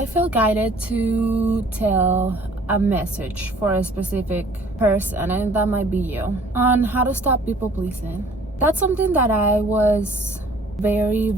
I feel guided to tell a message for a specific person, and that might be you, on how to stop people pleasing. That's something that I was very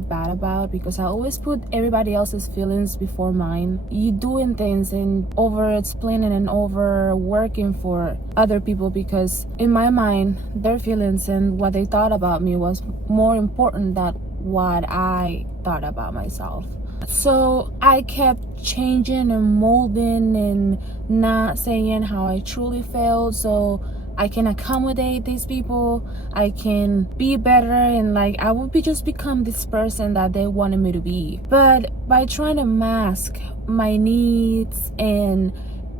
bad about, because I always put everybody else's feelings before mine. You doing things and over explaining and overworking for other people, because in my mind their feelings and what they thought about me was more important than what I thought about myself. So I kept changing and molding and not saying how I truly felt, so I can accommodate these people, I can be better, and like I would just become this person that they wanted me to be. But by trying to mask my needs and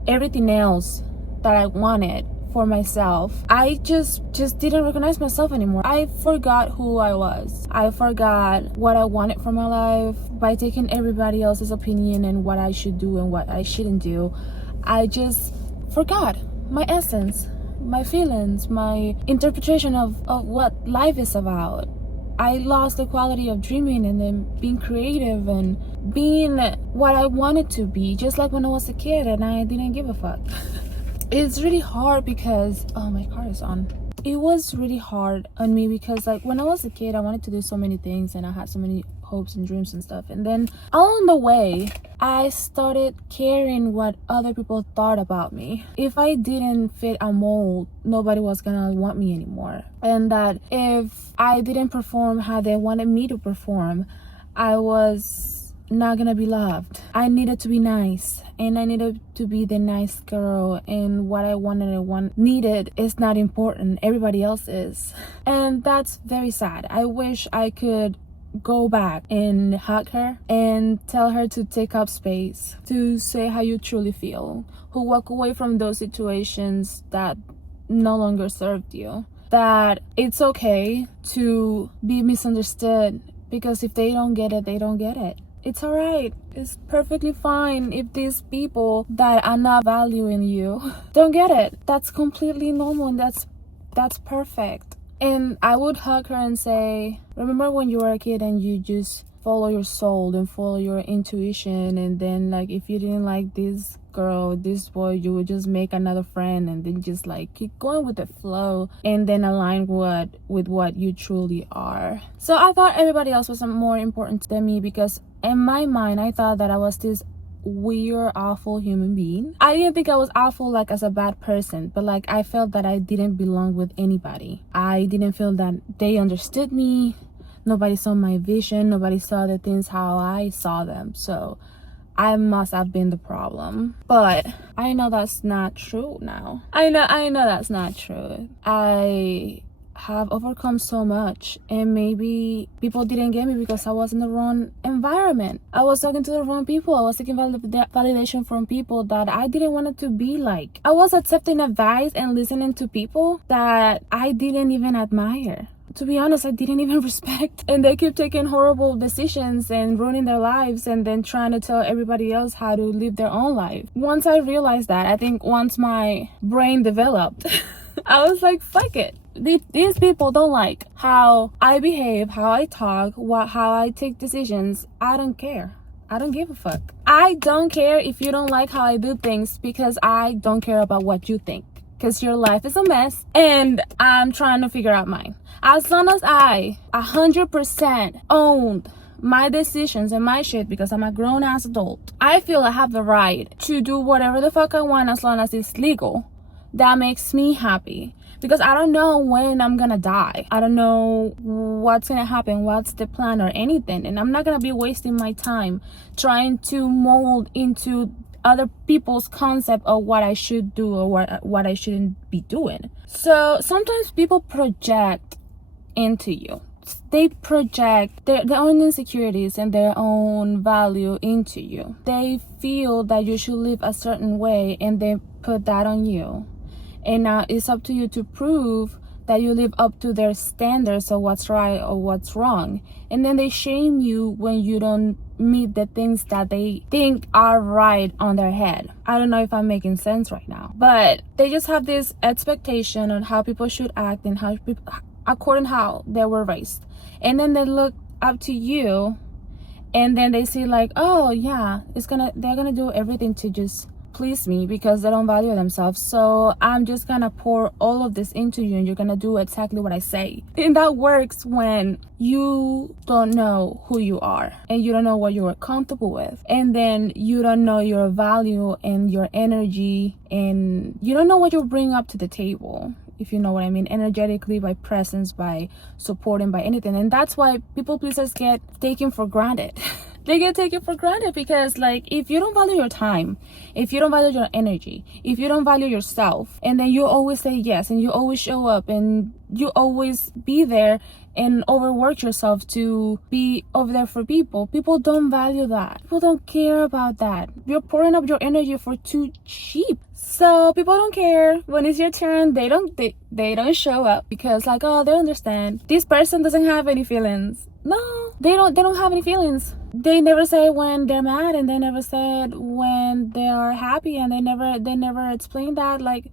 everything else that I wanted for myself, I just didn't recognize myself anymore. I forgot who I was. I forgot what I wanted from my life by taking everybody else's opinion and what I should do and what I shouldn't do. I just forgot my essence, my feelings, my interpretation of what life is about. I lost the quality of dreaming and then being creative and being what I wanted to be, just like when I was a kid and I didn't give a fuck. It's really hard because, oh, my car is on. It was really hard on me because like when I was a kid, I wanted to do so many things and I had so many hopes and dreams and stuff. And then along the way, I started caring what other people thought about me. If I didn't fit a mold, nobody was gonna want me anymore. And that if I didn't perform how they wanted me to perform, I was not gonna be loved. I needed to be nice, and I needed to be the nice girl, and what I wanted and needed is not important. Everybody else is. And that's very sad. I wish I could go back and hug her and tell her to take up space, to say how you truly feel, who walk away from those situations that no longer served you, that it's okay to be misunderstood, because if they don't get it, they don't get it. It's alright. It's perfectly fine if these people that are not valuing you don't get it. That's completely normal, and that's perfect. And I would hug her and say, remember when you were a kid and you just follow your soul and follow your intuition, and then like if you didn't like this girl, this boy, you would just make another friend and then just like keep going with the flow and then align with what you truly are. So I thought everybody else was more important than me, because in my mind I thought that I was this weird, awful human being. I didn't think I was awful like as a bad person, but like I felt that I didn't belong with anybody. I didn't feel that they understood me. Nobody saw my vision. Nobody saw the things how I saw them. So I must have been the problem. But I know that's not true now. I know that's not true. I have overcome so much, and maybe people didn't get me because I was in the wrong environment. I was talking to the wrong people. I was taking validation from people that I didn't want it to be like. I was accepting advice and listening to people that I didn't even admire. To be honest, I didn't even respect, and they keep taking horrible decisions and ruining their lives and then trying to tell everybody else how to live their own life. Once I realized that, I think once my brain developed, I was like, fuck it. These people don't like how I behave, how I talk, how I take decisions. I don't care. I don't give a fuck. I don't care if you don't like how I do things, because I don't care about what you think. Because your life is a mess and I'm trying to figure out mine. As long as I 100% owned my decisions and my shit, because I'm a grown-ass adult, I feel I have the right to do whatever the fuck I want as long as it's legal. That makes me happy. Because I don't know when I'm gonna die. I don't know what's gonna happen, what's the plan or anything. And I'm not gonna be wasting my time trying to mold into other people's concept of what I should do or what I shouldn't be doing. So sometimes people project into you. They project their own insecurities and their own value into you. They feel that you should live a certain way and they put that on you. And now it's up to you to prove that you live up to their standards of what's right or what's wrong. And then they shame you when you don't meet the things that they think are right on their head. I don't know if I'm making sense right now, but they just have this expectation on how people should act and how people, according how they were raised. And then they look up to you and then they see like, oh yeah, they're gonna do everything to just please me because they don't value themselves, so I'm just gonna pour all of this into you and you're gonna do exactly what I say. And that works when you don't know who you are and you don't know what you are comfortable with, and then you don't know your value and your energy, and you don't know what you bring up to the table, if you know what I mean, energetically, by presence, by supporting, by anything. And that's why people pleasers get taken for granted. They get taken for granted because, like, if you don't value your time, if you don't value your energy, if you don't value yourself, and then you always say yes and you always show up and you always be there and overwork yourself to be over there for people, people don't value that. People don't care about that. You're pouring up your energy for too cheap. So people don't care when it's your turn. They don't show up because, like, oh, they understand this person doesn't have any feelings. No, they don't have any feelings. They never say when they're mad, and they never said when they are happy, and they never explain that. Like,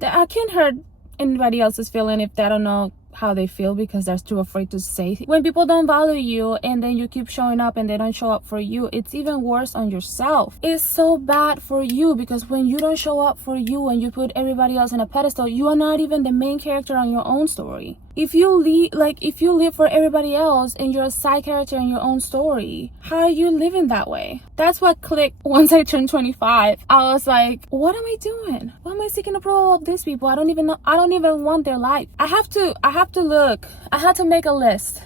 I can't hurt anybody else's feeling if they don't know how they feel because they're too afraid to say. When people don't value you and then you keep showing up and they don't show up for you, it's even worse on yourself. It's so bad for you because when you don't show up for you and you put everybody else on a pedestal, you are not even the main character on your own story. If you live for everybody else and you're a side character in your own story, how are you living that way? That's what clicked once I turned 25. I was like, what am I doing? Why am I seeking approval of these people? I don't even want their life. I have to look. I had to make a list.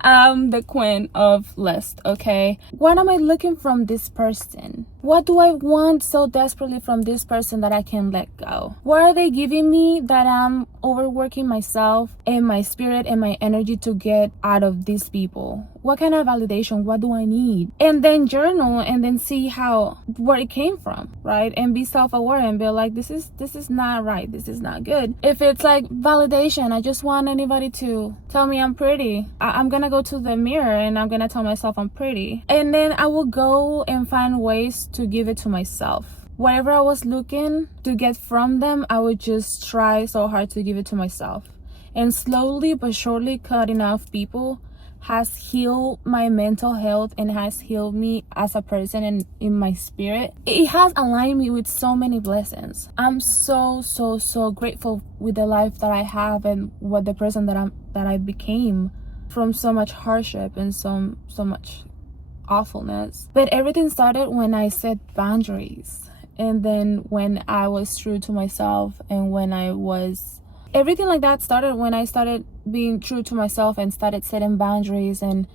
I'm the queen of list, okay? What am I looking from this person? What do I want so desperately from this person that I can let go? What are they giving me that I'm overworking myself and my spirit and my energy to get out of these people? What kind of validation? What do I need? And then journal and then see where it came from, right? And be self-aware and be like, this is not right. This is not good. If it's like validation, I just want anybody to tell me I'm pretty. I'm gonna go to the mirror and I'm gonna tell myself I'm pretty. And then I will go and find ways to give it to myself. Whatever I was looking to get from them, I would just try so hard to give it to myself. And slowly but surely, cutting off people has healed my mental health and has healed me as a person and in my spirit. It has aligned me with so many blessings. I'm so grateful with the life that I have and what the person that I became from so much hardship and so much awfulness. But everything started when I set boundaries, and then when I was true to myself, and everything like that started when I started being true to myself and started setting boundaries and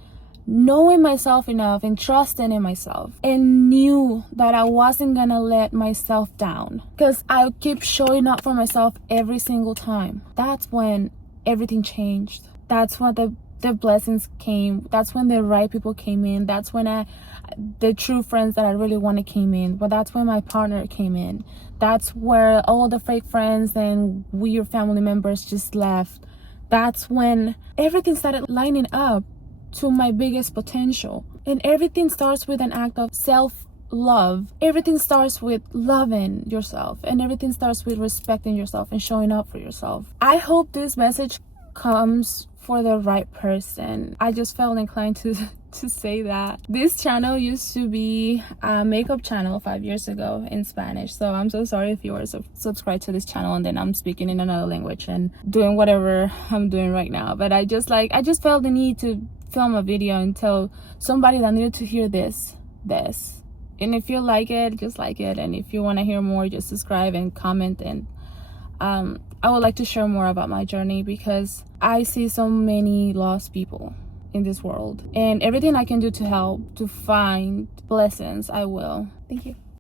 knowing myself enough and trusting in myself, and knew that I wasn't gonna let myself down because I keep showing up for myself every single time. That's when everything changed. That's when the blessings came. That's when the right people came in. That's when the true friends that I really wanted came in. But that's when my partner came in. That's where all the fake friends and weird family members just left. That's when everything started lining up to my biggest potential. And everything starts with an act of self-love. Everything starts with loving yourself, and everything starts with respecting yourself and showing up for yourself. I hope this message comes for the right person. I just felt inclined to say that. This channel used to be a makeup channel 5 years ago in Spanish, so I'm so sorry if you are subscribed to this channel and then I'm speaking in another language and doing whatever I'm doing right now. But I just felt the need to film a video and tell somebody that needed to hear this. And if you like it, just like it, and if you want to hear more, just subscribe and comment. And I would like to share more about my journey because I see so many lost people in this world, and everything I can do to help to find blessings, I will. Thank you.